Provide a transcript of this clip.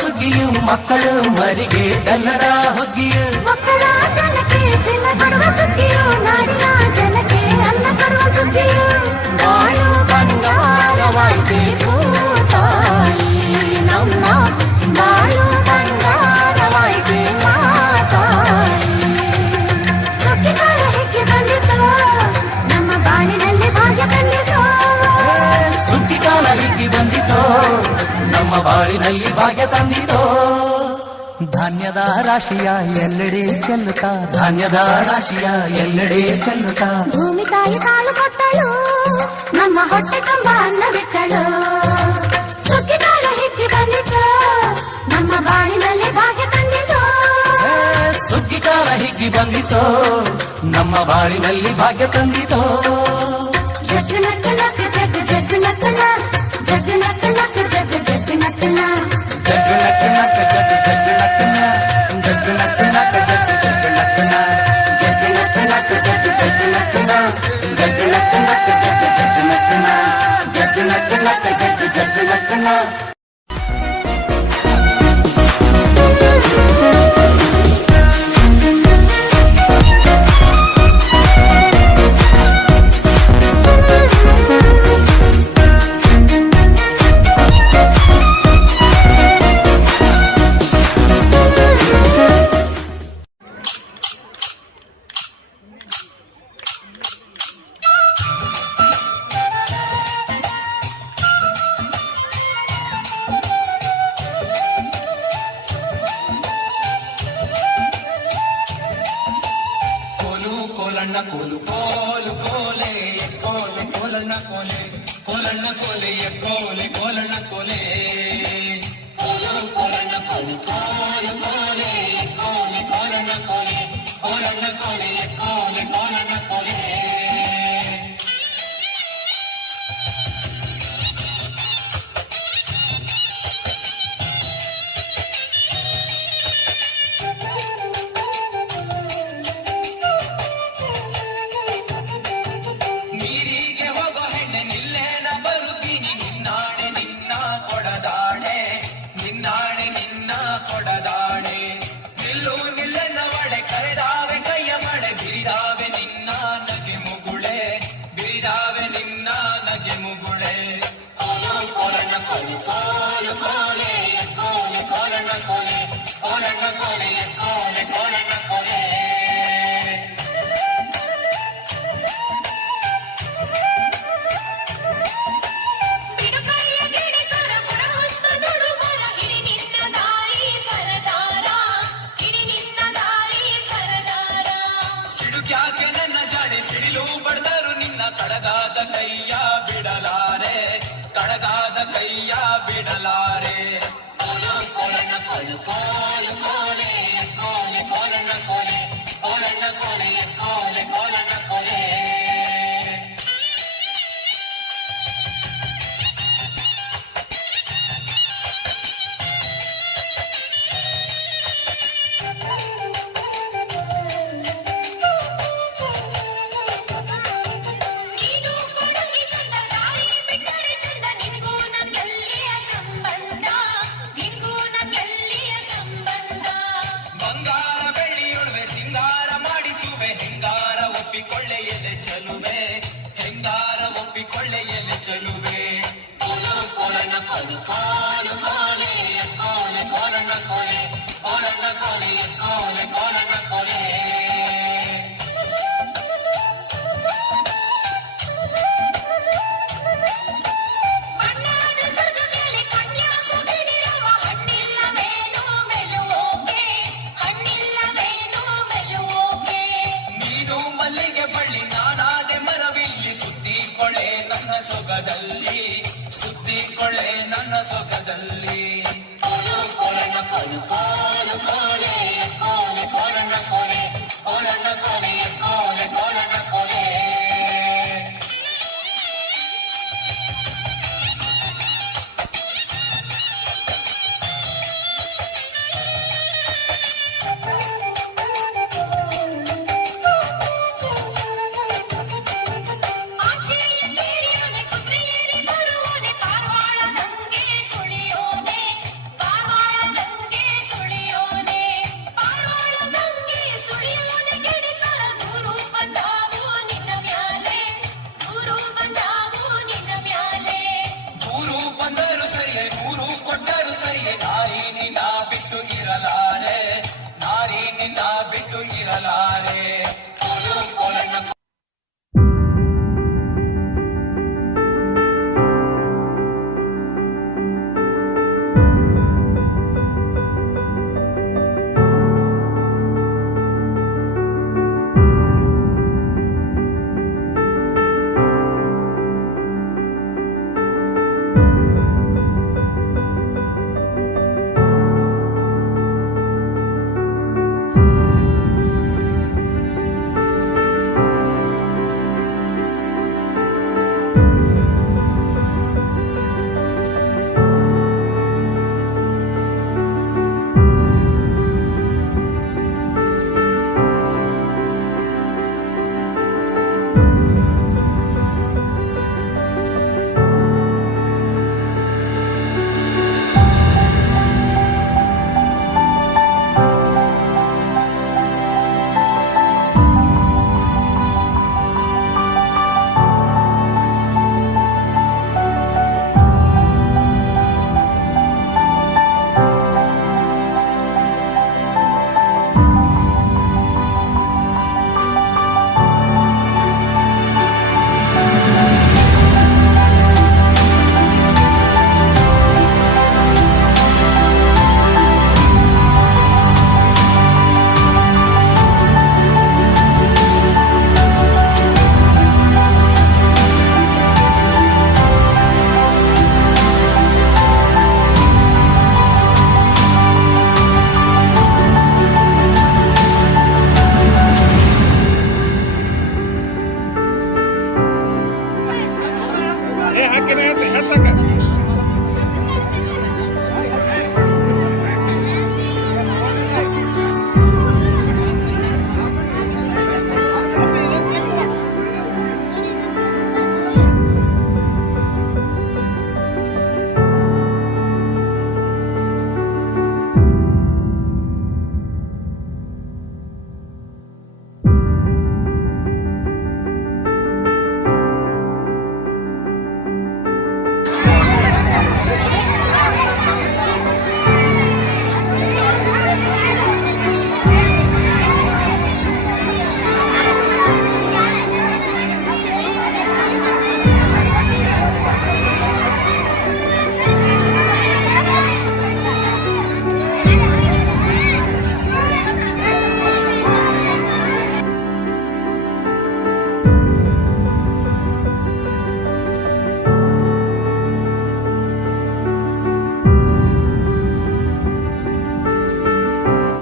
ಸುಗ್ಗಿಯು ಮಕ್ಕಳು ಮರಿಗೆ ಬೆಲ್ಲದ ಹೊಗ್ಗಿಯು ಮಕ್ಕಳ ಜನಕ್ಕೆ ಚಿನ್ನ ಕೊಡುವ ಸುಗ್ಗಿಯು ನಾಡಿನ ಜನಕ್ಕೆ ಅನ್ನ ಕೊಡುವ ಸುಗ್ಗಿಯು ಬಾಳು ಬಂಗಾರವಾಯ್ತೆ ಭೂತಾಯಿ ನಮ್ಮ ಬಾಳು ಬಂಗಾರವಾಯ್ತೆ ಮಾತಾಯಿ ಸುಗ್ಗಿಕಾಲ ಹೆಕ್ಕಿ ಬಂದಿತು ನಮ್ಮ ಬಾಳಿನಲ್ಲಿ ಭಾಗ್ಯ ಬಂದಿತು ಸುಗ್ಗಿಕಾಲ ಹಿಗ್ಗಿ ಬಂದಿತೋ ನಮ್ಮ ಬಾಳಿನಲ್ಲಿ ಭಾಗ್ಯ ತಂದಿತೋ ಧಾನ್ಯದ ರಾಶಿಯ ಎಲ್ಲೆಡೆ ಚೆಲ್ಲುತ್ತಾ ಧಾನ್ಯದ ರಾಶಿಯ ಎಲ್ಲೆಡೆ ಚೆಲ್ಲುತ್ತಾ ಭೂಮಿ ತಾಯಿ ಕಾಲು ಕೊಟ್ಟಳು ನಮ್ಮ ಹೊಟ್ಟೆ ತುಂಬ ಅನ್ನ ಬಿಟ್ಟಳು ಸುಗ್ಗಿಕಾಲ ಹಿಗ್ಗಿ ಬಂದಿತು ನಮ್ಮ ಬಾಳಿನಲ್ಲಿ ಭಾಗ್ಯ ತಂದಿತು ಸುಗ್ಗಿಕಾಲ ಹಿಗ್ಗಿ ಬಂದಿತೋ ನಮ್ಮ ಬಾಳಿನಲ್ಲಿ ಭಾಗ್ಯ ತಂದಿತೋ ಜಗ್ ನಕ್ ನಕ್ ಜಗ್ ಜಗ್ ನಕ್ ನಕ್ ಜಗ್ ನಕ್ ನಕ್ ಜಗ್ ಜಗ್ ನಕ್ ನಕ್ ಜಗ್ ನಕ್ ನಕ್ ಜಗ್ ಜಗ್ ನಕ್ ನಕ್ ಜಗ್ ನಕ್ ನಕ್ ಜಗ್ ಜಗ್ ನಕ್ ನಕ್ ಜಗ್ ನಕ್ ನಕ್ ಜಗ್ ಜಗ್ ನಕ್ ನಕ್ ಜಗ್ ನಕ್ ನಕ್ ಜಗ್ ಜಗ್ ನಕ್ ನಕ್ ಜಗ್ ನಕ್ ನಕ್ ಜಗ್ ಜಗ್ ನಕ್ ನಕ್ ಕೋಲಣ್ಣ ಕೋಲು ಕೋಲು ಕೋಲೆ ಕೋಲೆ ಕೋಲಣ್ಣ ಕೋಲೆ ಕೋಲಣ್ಣ ಕೋಲೆ ಕೋಲೆ ಕೋಲಣ್ಣ ಕೋಲೆ ಕೋಲು ಕೋಲಣ್ಣ ಕೋಲು ಕೋಲು ಕೋಲೆ ಕೋಲೆ ಕೋಲಣ್ಣ ಕೋಲೆ ಕೋಲಣ್ಣ ಕೋಲೆ ಕೋಲೆ ಕೋಲಣ್ಣ ಕೋಲೆ ಕಡಗಾದ ಕೈಯ ಬಿಡಲಾರೆ ಕಡಗಾದ ಕೈಯ ಬಿಡಲಾರೆ ಕೋಲು ಕೋಲಣ್ಣ ಕೋಲು ಕೋಲು ಕೋಲೆ ಕೋಲೆ ಕೋಲಣ್ಣ ಕೋಲೆ ಕೋಲಣ್ಣ ಕೋಲೆ ಕೋಲೆ ಕೋಲಣ್ಣ ಕೋಲೆ ಚಲುವೆ ಕೋಲು ಕೋಲಣ್ಣ ಕೋಲು ಕೋಲು ಕೋಲೆ ಕೋಲೆ ಕೋಲಣ್ಣ ಕೋಲೆ ಕೋಲಣ್ಣ